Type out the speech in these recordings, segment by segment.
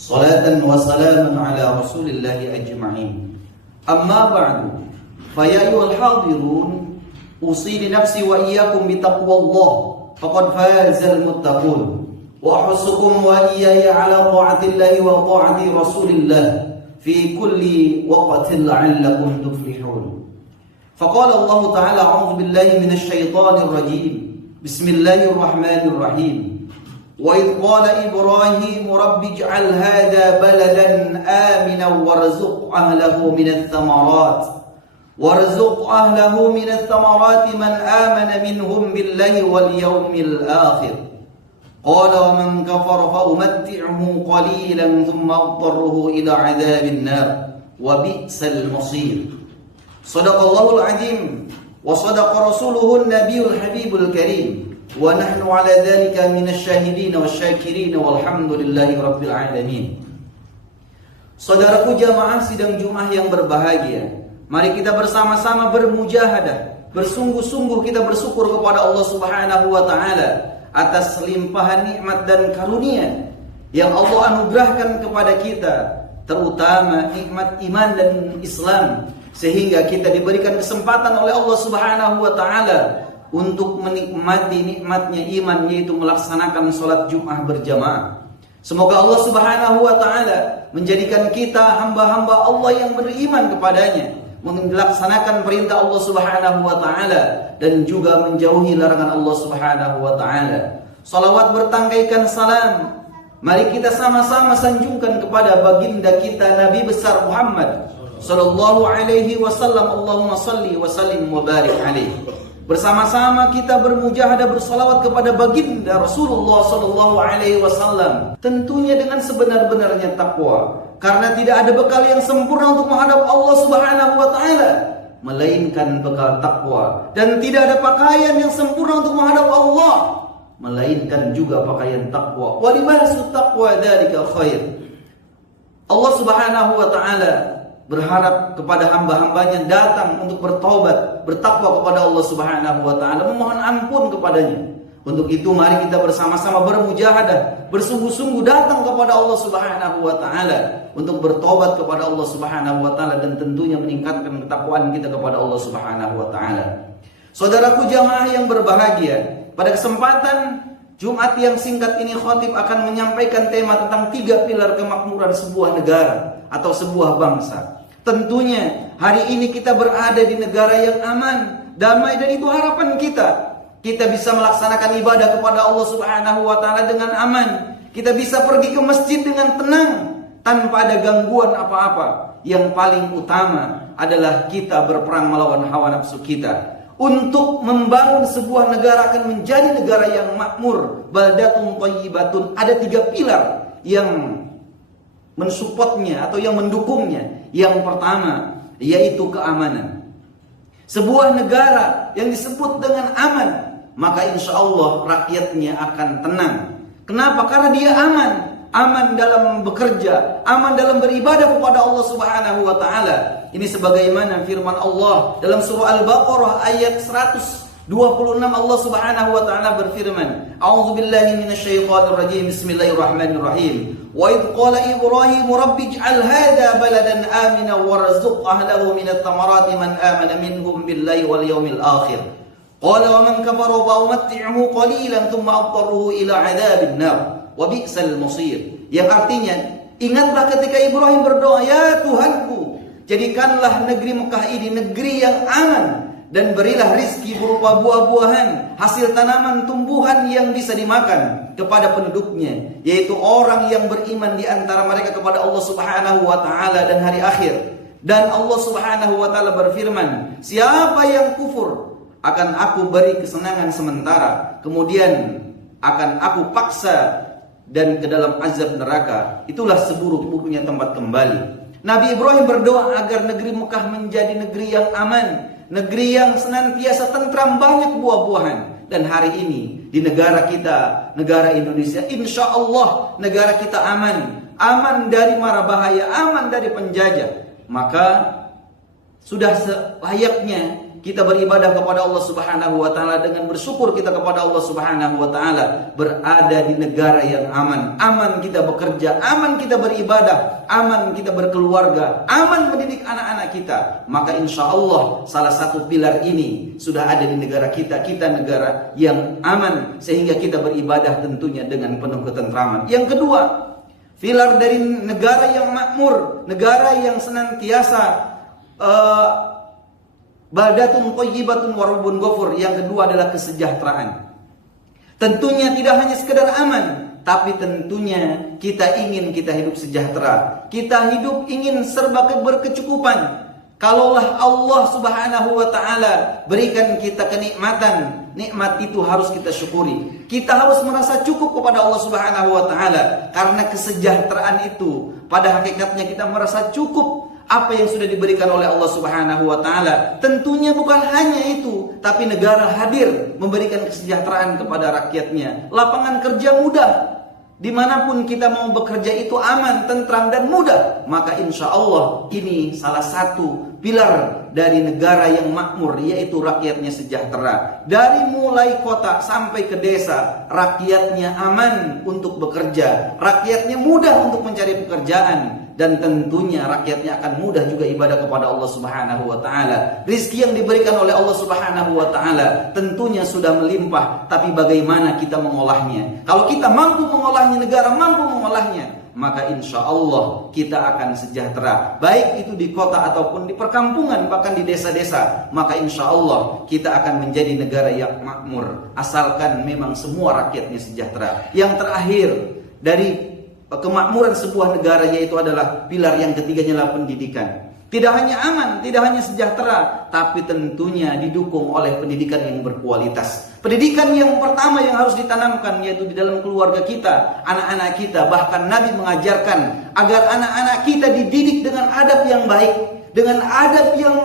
salatan wa salaman ala rasulillahi ajma'in. Amma ba'du, fa ya ayyuhal hadirun, usi li nafsi wa iyyakum bi taqwallah faqad fazal muttaqun, wa ahussukum wa iyaya ala ta'atillahi wa ta'ati rasulillah fi kulli waqtin la'allakum tuflihun. Faqala Allah ta'ala a'udzu billahi minasy syaithanir rajim. Bismillahirrahmanirrahim. وَإِذْ قَالَ إِبْرَاهِيمُ رَبِّ اجْعَلْ هَذَا بَلَدًا آمِنًا وَارْزُقْ أَهْلَهُ مِنَ الثَّمَرَاتِ مَنْ آمَنَ مِنْهُمْ بِاللَّهِ وَالْيَوْمِ الْآخِرِ قَالَ وَمَنْ كَفَرَ فَأُمَتِّعُهُ قَلِيلًا ثُمَّ أَضْطَرُّهُ إِلَى عَذَابِ النَّارِ وَبِئْسَ الْمَصِيرُ. صدق الله العظيم وصدق رسوله النبي الحبيب الكريم ونحن على ذلك من الشاهدين والشاكرين والحمد لله رب العالمين. Saudaraku jamaah sidang Jumat yang berbahagia, mari kita bersama-sama bermujahadah, bersungguh-sungguh kita bersyukur kepada Allah Subhanahu wa taala atas limpahan nikmat dan karunia yang Allah anugerahkan kepada kita, terutama nikmat iman dan Islam, sehingga kita diberikan kesempatan oleh Allah Subhanahu wa taala untuk menikmati nikmatnya iman, yaitu melaksanakan sholat Jumat berjamaah. Semoga Allah Subhanahu wa taala menjadikan kita hamba-hamba Allah yang beriman kepadanya, melaksanakan perintah Allah Subhanahu wa taala dan juga menjauhi larangan Allah Subhanahu wa taala. Salawat bertangkaikan salam, mari kita sama-sama sanjungkan kepada baginda kita Nabi besar Muhammad sallallahu alaihi wasallam. Allahumma salli wa sallim wa barik alaihi. Bersama-sama kita bermujahadah bersalawat kepada baginda Rasulullah sallallahu alaihi wasallam, tentunya dengan sebenar-benarnya takwa, karena tidak ada bekal yang sempurna untuk menghadap Allah Subhanahu wa taala melainkan bekal takwa, dan tidak ada pakaian yang sempurna untuk menghadap Allah melainkan juga pakaian takwa. Wa libasu taqwa dzalika khair. Allah Subhanahu wa taala berharap kepada hamba-hambanya datang untuk bertaubat, bertakwa kepada Allah Subhanahu wa taala, memohon ampun kepadanya. Untuk itu mari kita bersama-sama bermujahadah, bersungguh-sungguh datang kepada Allah Subhanahu wa taala untuk bertobat kepada Allah Subhanahu wa taala, dan tentunya meningkatkan ketakwaan kita kepada Allah Subhanahu wa taala. Saudaraku jamaah yang berbahagia, pada kesempatan Jumat yang singkat ini khatib akan menyampaikan tema tentang 3 pilar kemakmuran sebuah negara atau sebuah bangsa. Tentunya hari ini kita berada di negara yang aman, damai, dan itu harapan kita. Kita bisa melaksanakan ibadah kepada Allah Subhanahu wa taala dengan aman. Kita bisa pergi ke masjid dengan tenang tanpa ada gangguan apa-apa. Yang paling utama adalah kita berperang melawan hawa nafsu kita. Untuk membangun sebuah negara akan menjadi negara yang makmur, baldatun thayyibatun, ada 3 pilar yang mensupportnya atau yang mendukungnya. Yang pertama yaitu keamanan. Sebuah negara yang disebut dengan aman, maka insya Allah rakyatnya akan tenang. Kenapa? Karena dia aman. Aman dalam bekerja, aman dalam beribadah kepada Allah Subhanahu wa taala. Ini sebagaimana firman Allah dalam surah Al-Baqarah ayat 126, Allah Subhanahu wa taala berfirman, A'udzubillahi minasyaitonir rajim. Bismillahirrahmanirrahim. Wa idz qala Ibrahim rabbi ij'al hadha baladan amina warzuq ahlahu minat thamarati man amana minhum billahi wal yawmil akhir. Qala wa man kafara fa umatti'uhu qalilan thumma adtarruhu ila 'adzabin nar wa bi'sal masir. Yang artinya, ingatlah ketika Ibrahim berdoa, ya Tuhanku, jadikanlah negeri Mekah ini negeri yang aman, dan berilah rizki berupa buah-buahan, hasil tanaman, tumbuhan yang bisa dimakan kepada penduduknya, yaitu orang yang beriman di antara mereka kepada Allah Subhanahu wa taala dan hari akhir. Dan Allah Subhanahu wa taala berfirman, siapa yang kufur akan aku beri kesenangan sementara, kemudian akan aku paksa dan ke dalam azab neraka. Itulah seburuk-buruknya tempat kembali. Nabi Ibrahim berdoa agar negeri Mekah menjadi negeri yang aman, negeri yang senantiasa tentram, banyak buah-buahan. Dan hari ini di negara kita, negara Indonesia, insya Allah negara kita aman. Aman dari mara bahaya, aman dari penjajah. Maka sudah selayaknya kita beribadah kepada Allah Subhanahu wa taala, dengan bersyukur kita kepada Allah Subhanahu wa taala, berada di negara yang aman. Aman kita bekerja, aman kita beribadah, aman kita berkeluarga, aman mendidik anak-anak kita. Maka insya Allah salah satu pilar ini sudah ada di negara kita. Kita negara yang aman sehingga kita beribadah tentunya dengan penuh ketentraman. Yang kedua, pilar dari negara yang makmur, negara yang senantiasa baldatun thayyibatun wa rabbun ghafur. Yang kedua adalah kesejahteraan. Tentunya tidak hanya sekedar aman, tapi tentunya kita ingin kita hidup sejahtera. Kita hidup ingin serba berkecukupan. Kalaulah Allah Subhanahu wa taala berikan kita kenikmatan, nikmat itu harus kita syukuri. Kita harus merasa cukup kepada Allah Subhanahu wa taala, karena kesejahteraan itu pada hakikatnya kita merasa cukup apa yang sudah diberikan oleh Allah Subhanahu wa taala. Tentunya bukan hanya itu, tapi negara hadir memberikan kesejahteraan kepada rakyatnya. Lapangan kerja mudah. Dimanapun kita mau bekerja itu aman, tentram dan mudah. Maka insya Allah ini salah satu pilar dari negara yang makmur, yaitu rakyatnya sejahtera. Dari mulai kota sampai ke desa, rakyatnya aman untuk bekerja, rakyatnya mudah untuk mencari pekerjaan, dan tentunya rakyatnya akan mudah juga ibadah kepada Allah Subhanahu wa taala. Rizki yang diberikan oleh Allah Subhanahu wa taala tentunya sudah melimpah, tapi bagaimana kita mengolahnya? Kalau kita mampu mengolahnya, negara mampu mengolahnya, maka insya Allah kita akan sejahtera, baik itu di kota ataupun di perkampungan, bahkan di desa-desa. Maka insya Allah kita akan menjadi negara yang makmur, asalkan memang semua rakyatnya sejahtera. Yang terakhir dari kemakmuran sebuah negara yaitu adalah pilar yang ketiganya adalah pendidikan. Tidak hanya aman, tidak hanya sejahtera, tapi tentunya didukung oleh pendidikan yang berkualitas. Pendidikan yang pertama yang harus ditanamkan yaitu di dalam keluarga kita, anak-anak kita. Bahkan Nabi mengajarkan agar anak-anak kita dididik dengan adab yang baik, dengan adab yang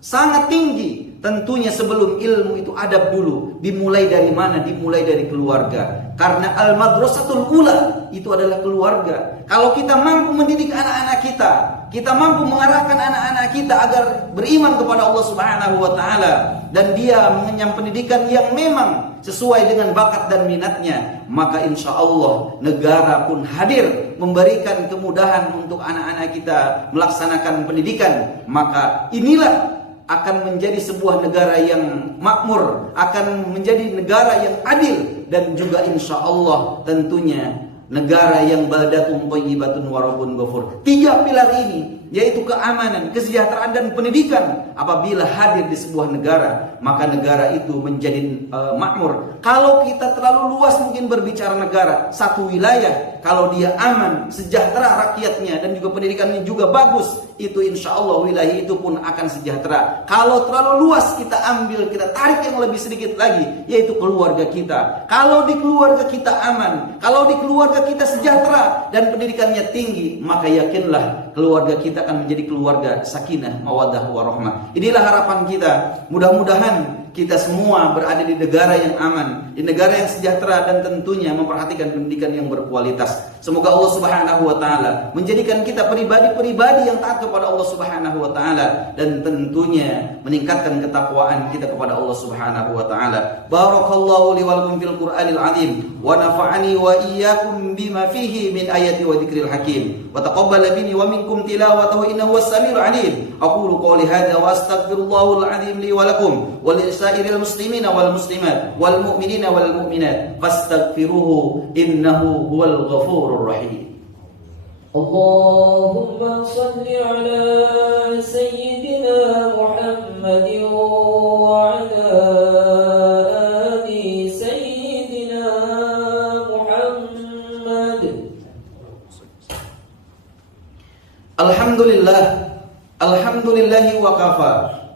sangat tinggi. Tentunya sebelum ilmu itu adab dulu. Dimulai dari mana? Dimulai dari keluarga. Karena al-madrasatul ula itu adalah keluarga. Kalau kita mampu mendidik anak-anak kita mampu mengarahkan anak-anak kita agar beriman kepada Allah Subhanahu wa taala, dan dia mengenyam pendidikan yang memang sesuai dengan bakat dan minatnya, maka insya Allah negara pun hadir memberikan kemudahan untuk anak-anak kita melaksanakan pendidikan. Maka inilah akan menjadi sebuah negara yang makmur, akan menjadi negara yang adil, dan juga insya Allah tentunya negara yang baldatun thayyibatun wa rabbun ghafur. Tiga pilar ini, yaitu keamanan, kesejahteraan, dan pendidikan, apabila hadir di sebuah negara, maka negara itu menjadi makmur. Kalau kita terlalu luas mungkin berbicara negara, satu wilayah, kalau dia aman, sejahtera rakyatnya, dan juga pendidikannya juga bagus, itu insya Allah wilayah itu pun akan sejahtera. Kalau terlalu luas kita ambil, kita tarik yang lebih sedikit lagi, yaitu keluarga kita. Kalau di keluarga kita aman, kalau di keluarga kita sejahtera dan pendidikannya tinggi, maka yakinlah keluarga kita akan menjadi keluarga sakinah, mawaddah, warahmah. Inilah harapan kita. Mudah-mudahan kita semua berada di negara yang aman, di negara yang sejahtera, dan tentunya memperhatikan pendidikan yang berkualitas. Semoga Allah Subhanahu wa taala menjadikan kita pribadi-pribadi yang taat kepada Allah Subhanahu wa taala, dan tentunya meningkatkan ketakwaan kita kepada Allah Subhanahu wa taala. Barakallahu li wa lakum fil Qur'anil azim, wa nafa'ani wa iyyakum bima fihi min ayati wa dzikril hakim, wa taqabbala minni wa minkum tilawatahu innahu was-sami'ul 'alim. Aqulu qawli hadza wa astaghfirullahal 'azim li wa lakum wa lisa'iril muslimina wal muslimat wal mu'minina wal mu'minat fastaghfiruhu innahu huwal ghafurur rahim. Allahumma salli ala sayyidina Muhammadin wa ala ali sayyidina Muhammad. Alhamdulillahi wa kafa,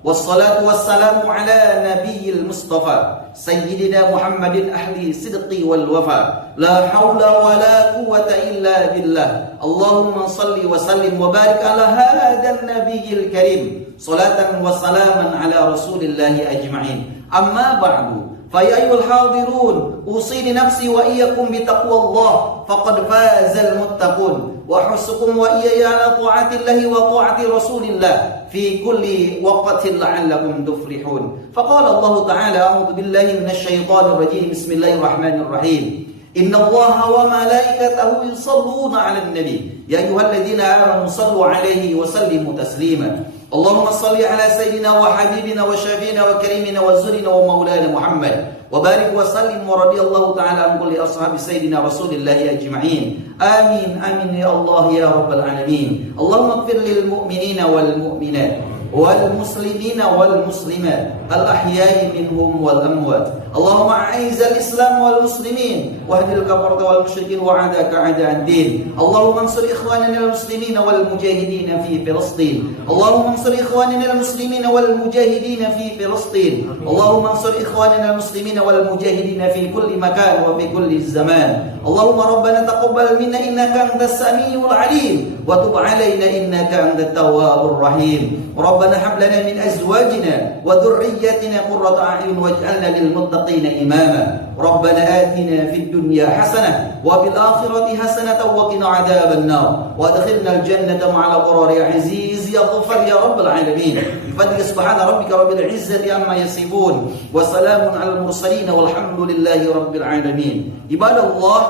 wassalatu wassalamu ala nabiyil mustafa sayyidina Muhammadin ahli sidqi wal wafa, la hawla wa la quwwata illa billah. Allahumma salli wa sallim wa barik ala hadan nabiyil karim, salatan wa salaman ala rasulillahi ajma'in. Amma ba'du, فيا أيها الحاضرون أوصي نفسي وإياكم بتقوى الله فقد فاز المتقون وأحثكم وإياي على طاعة الله وطاعة رسول الله في كل وقت لعلكم تفلحون. فقال الله تعالى أعوذ بالله من الشيطان الرجيم بسم الله الرحمن الرحيم إن الله وملائكته يصلون على النبي يا أيها الذين آمنوا صلوا عليه وسلموا تسليما اللهم صل على سيدنا وحبيبنا وشفينا وكريمنا وزرنا ومولانا محمد وبارك وسلم ورضي الله تعالى عن كل أصحاب سيدنا رسول الله أجمعين آمين آمين يا الله يا رب العالمين. اللهم اغفر للمؤمنين والمؤمنات والمسلمين والمسلمات الأحياء منهم والأموات. اللهم أعز الإسلام والمسلمين واهد الكفرة والمشركين وعداك أعداء الدين. اللهم انصر إخواننا المسلمين والمجاهدين في فلسطين. اللهم انصر إخواننا المسلمين والمجاهدين في فلسطين. اللهم انصر إخواننا المسلمين والمجاهدين في كل مكان وفي كل زمان. اللهم ربنا تقبل منا إنك أنت السميع العليم وتب علينا إنك أنت التواب الرحيم. ربنا هب لنا من أزواجنا وذرياتنا قرة أعين واجعلنا للمتقين إماما. ربنا آتنا في الدنيا حسنة وفي الآخرة حسنة وقنا عذاب النار وادخلنا الجنة مع الأبرار يا عزيز يا غفار يا رب العالمين. بفضلك سبحان ربك رب العزة عما يصفون وسلام على المرسلين والحمد لله رب العالمين. عباد الله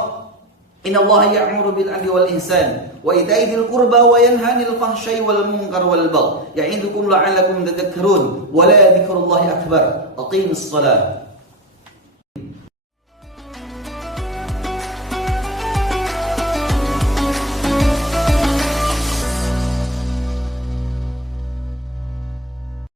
إن الله يأمر بالعدل والإحسان وإيتاء ذي القربى وينهى عن الفحشاء والمنكر والبغي يعظكم لعلكم تذكرون ولا ذكر الله أكبر. أقيموا الصلاة.